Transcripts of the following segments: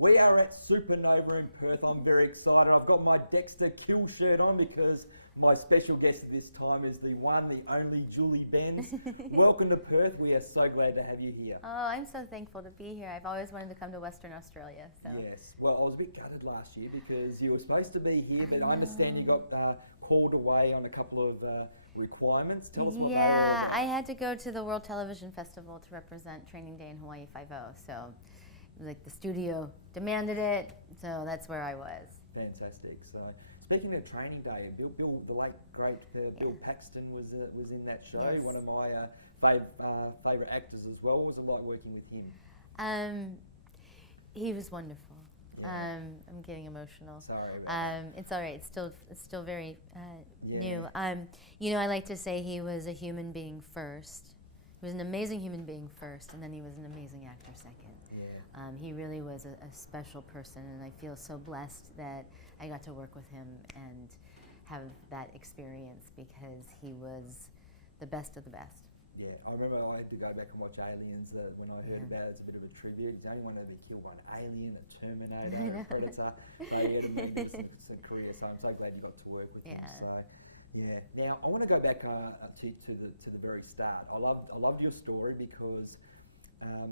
We are at Supanova in Perth. I'm very excited. I've got my Dexter Kill shirt on because my special guest at this time is the one, the only Julie Benz. Welcome to Perth. We are so glad to have you here. Oh, I'm so thankful to be here. I've always wanted to come to Western Australia. So. Yes. Well, I was a bit gutted last year because you were supposed to be here, but I understand you got called away on a couple of requirements. Tell us what they were. Yeah, I had to go to the World Television Festival to represent Training Day in Hawaii 5.0. So, like, the studio demanded it, so that's where I was. Fantastic. So, speaking of Training Day, Bill the late great Bill Paxton was in that show. Yes. One of my favourite actors as well. What was it like working with him? He was wonderful. Yeah. I'm getting emotional. Sorry about It's all right. It's still very new. You know, I like to say he was a human being first. He was an amazing human being first, and then he was an amazing actor second. Yeah. He really was a special person, and I feel so blessed that I got to work with him and have that experience because he was the best of the best. Yeah, I remember I had to go back and watch Aliens when I heard about it. It's a bit of a trivia. He's the only one to ever kill one alien, a Terminator, a Predator. They had a some career, so I'm so glad you got to work with him. So, yeah. Now I want to go back to the very start. I loved your story because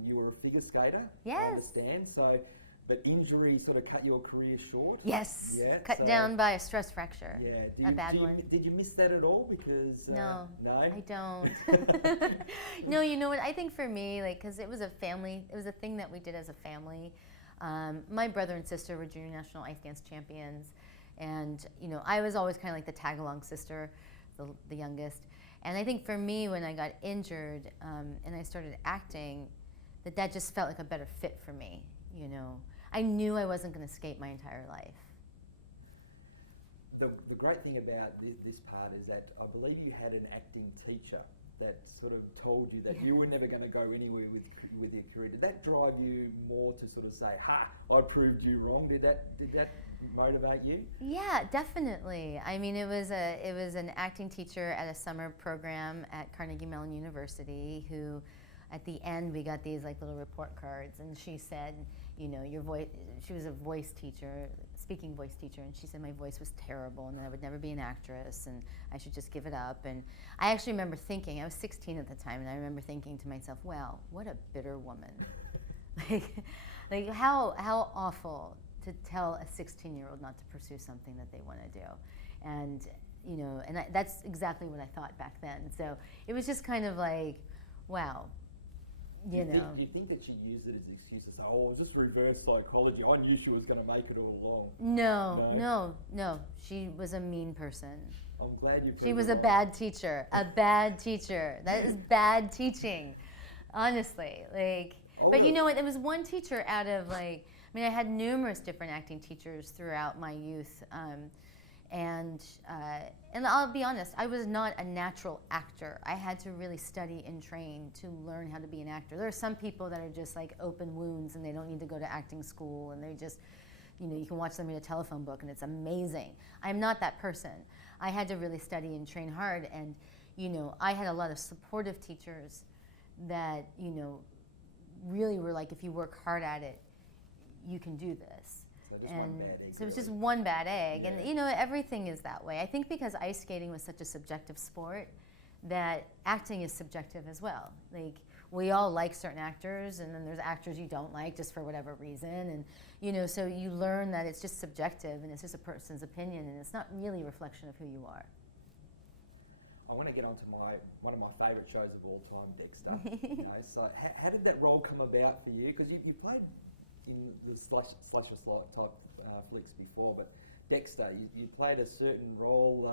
you were a figure skater. Yes. I understand. So, but injury sort of cut your career short. Yes. Yeah. Cut down by a stress fracture. Yeah. A bad one. Did you miss that at all? Because no, I don't. No. No, you know what? I think for me, like, because it was a thing that we did as a family. My brother and sister were junior national ice dance champions, and you know, I was always kind of like the tag along sister, the youngest. And I think for me, when I got injured and I started acting, that just felt like a better fit for me. You know, I knew I wasn't going to skate my entire life. The great thing about this part is that I believe you had an acting teacher that sort of told you that you were never going to go anywhere with your career. Did that drive you more to sort of say, "Ha, I proved you wrong"? Did that motivate you? Yeah, definitely. I mean, it was an acting teacher at a summer program at Carnegie Mellon University who, at the end, we got these like little report cards, and she said, you know, your voice. She was a voice teacher, speaking voice teacher, and she said my voice was terrible, and that I would never be an actress, and I should just give it up. And I actually remember thinking, I was 16 at the time, and I remember thinking to myself, wow, what a bitter woman. like how awful to tell a 16-year-old not to pursue something that they want to do, and you know, and that's exactly what I thought back then. So it was just kind of like, wow. Do you think that she used it as an excuse to say, "Oh, just reverse psychology. I knew she was going to make it all along"? No. She was a mean person. I'm glad you. She was a bad teacher. A bad teacher. That is bad teaching, honestly. Like, but you know what? It was one teacher out of like. I mean, I had numerous different acting teachers throughout my youth. And I'll be honest, I was not a natural actor. I had to really study and train to learn how to be an actor. There are some people that are just like open wounds and they don't need to go to acting school, and they just, you know, you can watch them read a telephone book and it's amazing. I'm not that person. I had to really study and train hard, and you know, I had a lot of supportive teachers that, you know, really were like, if you work hard at it, you can do this. So just one bad egg. So it was just one bad egg. Yeah. And you know, everything is that way. I think because ice skating was such a subjective sport, that acting is subjective as well. Like, we all like certain actors, and then there's actors you don't like just for whatever reason. And you know, so you learn that it's just subjective and it's just a person's opinion, and it's not really a reflection of who you are. I want to get on to one of my favourite shows of all time, Dexter. You know, so how did that role come about for you? Because you played in the slasher type flicks before, but Dexter, you played a certain role,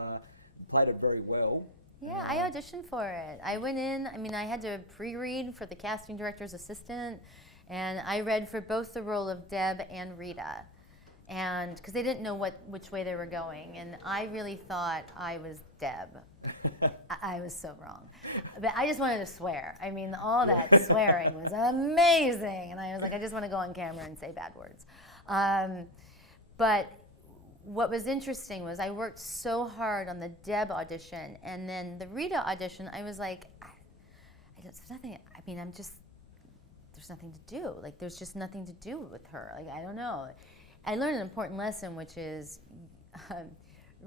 played it very well. Yeah, I auditioned for it. I went in, I mean, I had to pre-read for the casting director's assistant, and I read for both the role of Deb and Rita, and because they didn't know which way they were going, and I really thought I was Deb. I was so wrong. But I just wanted to swear. I mean, all that swearing was amazing, and I was like, I just want to go on camera and say bad words. But what was interesting was I worked so hard on the Deb audition, and then the Rita audition, I was like, there's nothing, I mean, there's there's nothing to do. Like, there's just nothing to do with her. Like, I don't know. I learned an important lesson, which is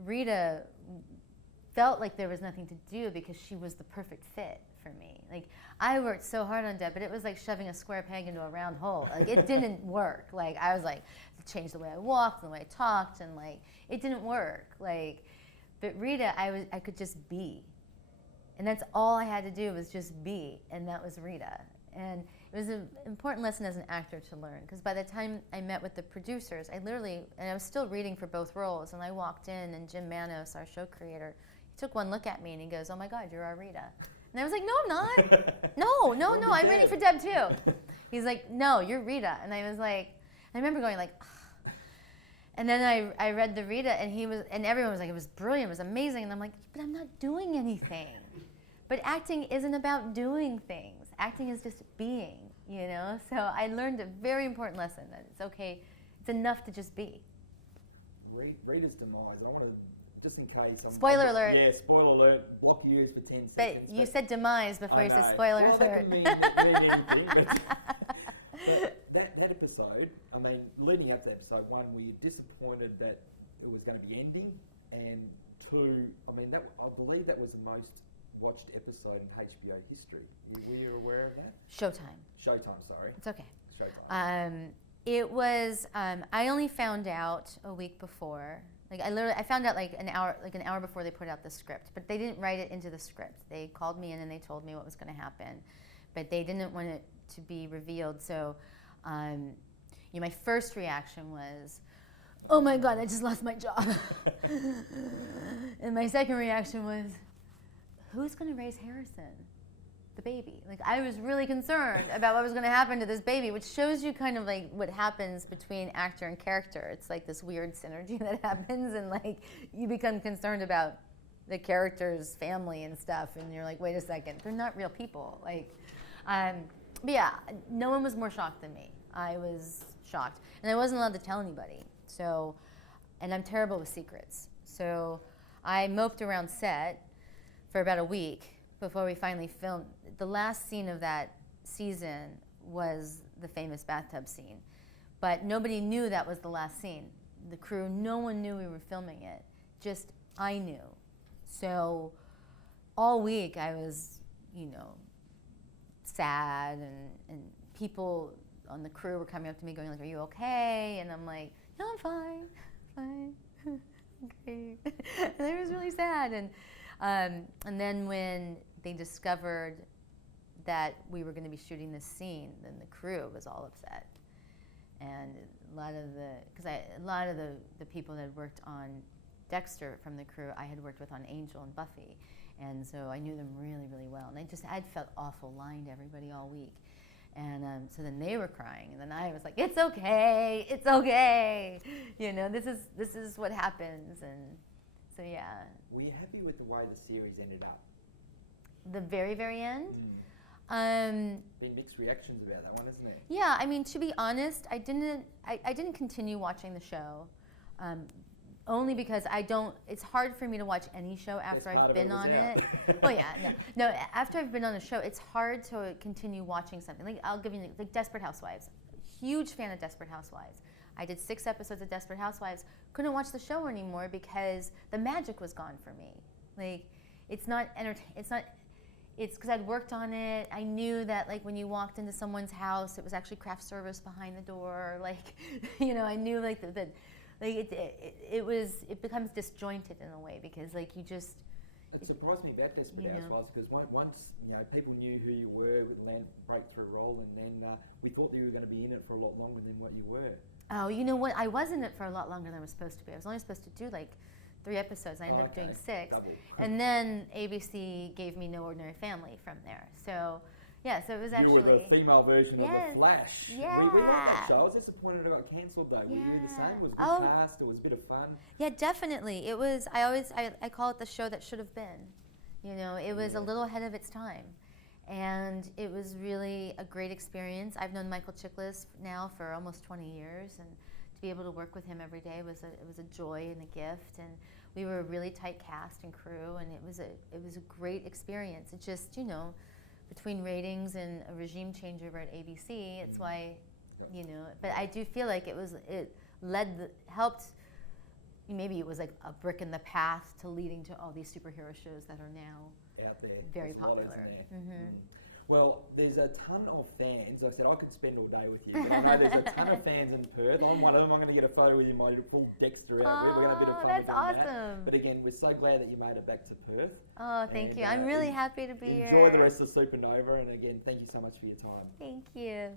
Rita felt like there was nothing to do because she was the perfect fit for me. Like, I worked so hard on Deb, but it was like shoving a square peg into a round hole. Like, it didn't work. Like, I was like, change the way I walked, the way I talked, and like, it didn't work. Like, but Rita, I could just be. And that's all I had to do was just be, and that was Rita. And it was an important lesson as an actor to learn, because by the time I met with the producers, and I was still reading for both roles, and I walked in, and Jim Manos, our show creator, he took one look at me, and he goes, "Oh my God, you're our Rita." And I was like, "No, I'm not. No, I'm reading for Deb too." He's like, "No, you're Rita." And I was like, I remember going like, ugh. And then I read the Rita, and everyone was like, it was brilliant, it was amazing. And I'm like, but I'm not doing anything. But acting isn't about doing things. Acting is just being, you know? So I learned a very important lesson, that it's okay, it's enough to just be. Rita's demise, I want to, just in case. Spoiler alert. Yeah, spoiler alert. Block your ears for 10 seconds. But you said demise before you said know. spoiler well, alert. That can mean anything. But that episode, I mean, leading up to episode 1, were you disappointed that it was going to be ending? And 2, I mean, I believe that was the most watched episode in HBO history. Were you aware of that? Showtime, sorry. It's okay. Showtime. It was, I only found out a week before. Like, I found out like an hour before they put out the script, but they didn't write it into the script. They called me in and they told me what was going to happen, but they didn't want it to be revealed. So, my first reaction was, "Oh my God, I just lost my job." And my second reaction was, who's going to raise Harrison, the baby? Like, I was really concerned about what was going to happen to this baby, which shows you kind of like what happens between actor and character. It's like this weird synergy that happens, and like you become concerned about the character's family and stuff, and you're like, wait a second, they're not real people. Like, but yeah, no one was more shocked than me. I was shocked, and I wasn't allowed to tell anybody. So, and I'm terrible with secrets. So I moped around set for about a week before we finally filmed. The last scene of that season was the famous bathtub scene, but nobody knew that was the last scene. The crew, no one knew we were filming it. Just I knew. So all week I was, sad, and people on the crew were coming up to me going like, "Are you okay?" And I'm like, "No, I'm fine, okay." And I was really sad. And then when they discovered that we were going to be shooting this scene, then the crew was all upset. And a lot of the people that had worked on Dexter from the crew, I had worked with on Angel and Buffy. And so I knew them really, really well. And I'd felt awful lying to everybody all week. And so then they were crying, and then I was like, "It's okay, this is what happens." And so yeah. Were you happy with the way the series ended up? The very, very end? Been mixed reactions about that one, isn't it? Yeah, I mean, to be honest, I didn't continue watching the show, only because it's hard for me to watch any show after I've been on it. Well, yeah, no, after I've been on a show, it's hard to continue watching something. Like, I'll give you, like Desperate Housewives. Huge fan of Desperate Housewives. I did 6 episodes of Desperate Housewives. Couldn't watch the show anymore because the magic was gone for me. Like, it's because I'd worked on it. I knew that, like, when you walked into someone's house, it was actually craft service behind the door. Like, I knew like it becomes disjointed in a way, because like you just. It surprised me about Desperate Housewives, because once people knew who you were with the breakthrough role, and then we thought that you were going to be in it for a lot longer than what you were. Oh, you know what? I was in it for a lot longer than I was supposed to be. I was only supposed to do like 3 episodes. I ended up doing 6. Double. And then ABC gave me No Ordinary Family from there. So, yeah, so it was actually... You were the female version of The Flash. Yeah. We liked that show. I was disappointed it got cancelled, though. Yeah. Were you the same? It was a good cast. It was a bit of fun. Yeah, definitely. It was... I call it the show that should have been. It was a little ahead of its time. And it was really a great experience. I've known Michael Chiklis now for almost 20 years, and to be able to work with him every day was a joy and a gift. And we were a really tight cast and crew, and it was a great experience. It just, between ratings and a regime change over at ABC. It's why, Yep. you know. But I do feel like helped. Maybe it was like a brick in the path to leading to all these superhero shows that are now out there. very There's a lot, popular. isn't there? Well, there's a ton of fans. Like I said, I could spend all day with you. But I know there's a ton of fans in Perth. I'm one of them. I'm going to get a photo with you, my full Dexter out. We're going to have a bit of fun that's with you and awesome. that. But again, we're so glad that you made it back to Perth. Oh, thank And, you. I'm really happy to be here. Enjoy the rest of Supanova. And again, thank you so much for your time. Thank you.